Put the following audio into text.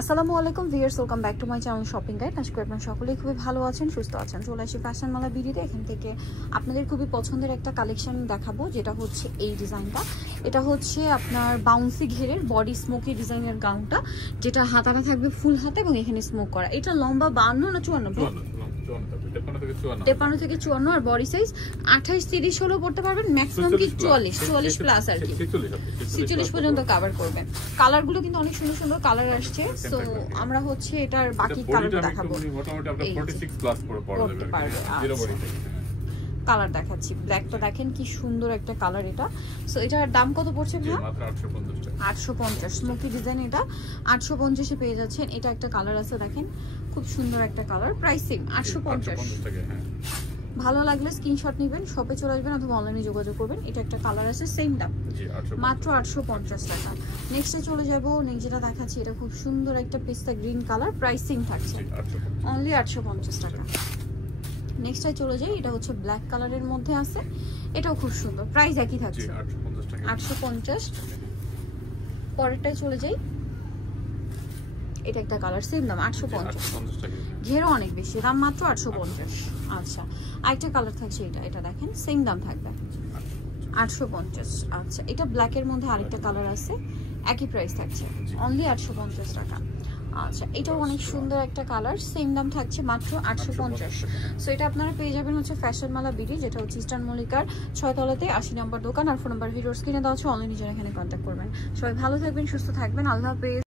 আসসালামু আলাইকুম viewers, welcome back to my channel shopping guide. আজকে আপনারা সকলেই খুবই ভালো আছেন, সুস্থ আছেন। চলে আসি ফ্যাশন মালা বিডিতে। এখান থেকে আপনাদের খুবই পছন্দের একটা কালেকশন দেখাবো, যেটা হচ্ছে এই ডিজাইনটা। এটা হচ্ছে আপনার বাউন্সি ঘেরের বডি স্মোকি ডিজাইনের গাউনটা, যেটা হাতাটা থাকবে ফুল হাতে এবং এখানে স্মোক করা। এটা লম্বা 52 না 54? 53 থেকে 54 আর বডি সাইজ 28 30 হলেও পড়তে পারবেন, ম্যাক্সিমাম কি 44 প্লাস আর কি 46 পর্যন্ত কভার করবেন। কালারগুলো কিন্তু অনেক সুন্দর সুন্দর কালার আসছে। সো আমরা হচ্ছে এটার বাকি কালার দেখাবো। মোটামুটি আপনারা 46 প্লাস পড়তে পারবেন। কালার দেখাচ্ছি, ব্ল্যাকটা দেখেন কি সুন্দর একটা কালার এটা। সো এটার দাম কত পড়ছে ভাই? মাত্র 850। স্মোকি ডিজাইন, এটা 850 এ পেয়ে যাচ্ছেন। এটা একটা কালার আছে দেখেন, খুব সুন্দর একটা কালার। প্রাইসিং 850 টাকা। হ্যাঁ, ভালো লাগলে স্ক্রিনশট নেবেন, শপে চলে আসবেন অথবা অনলাইনে যোগাযোগ করবেন। এটা একটা কালার আছে, সেম দাম মাত্র 850 টাকা। নেক্সটে চলে যাব। নেক্সট যেটা দেখাচ্ছি এটা খুব সুন্দর একটা পিস্তা গ্রিন কালার, প্রাইসিং থাকছে অনলি 850 টাকা। নেক্সটে চলে যাই, এটা হচ্ছে ব্ল্যাক কালারের মধ্যে আছে, এটাও খুব সুন্দর, প্রাইস একই থাকছে 850। পরেরটাই চলে যাই, এটা একটা কালার, সেম দাম 850 টাকা। ঘেরও অনেক বেশি, দাম মাত্র 850। আচ্ছা, আরেকটা কালার থাকছে এটা, এটা দেখেন সেম দাম থাকবে 850। আচ্ছা, এটা ব্ল্যাকের মধ্যে আরেকটা কালার আছে, একই প্রাইস থাকছে অনলি 850 টাকা। আচ্ছা, এটাও অনেক সুন্দর একটা কালার, সেম দাম থাকছে মাত্র 850। সো এটা আপনারা পেয়ে যাবেন হচ্ছে ফ্যাশন মালা বিডি, যেটা হচ্ছে ইস্টার্ন মল্লিকার 6 তলাতে 80 নম্বর দোকান। আর ফোন নাম্বার ভিডিওর স্ক্রিনে দেওয়া আছে, অনলাইনে নিজের এখানে কন্ট্যাক্ট করবেন। সবাই ভালো থাকবেন, সুস্থ থাকবেন, আল্লাহ হাফেজ।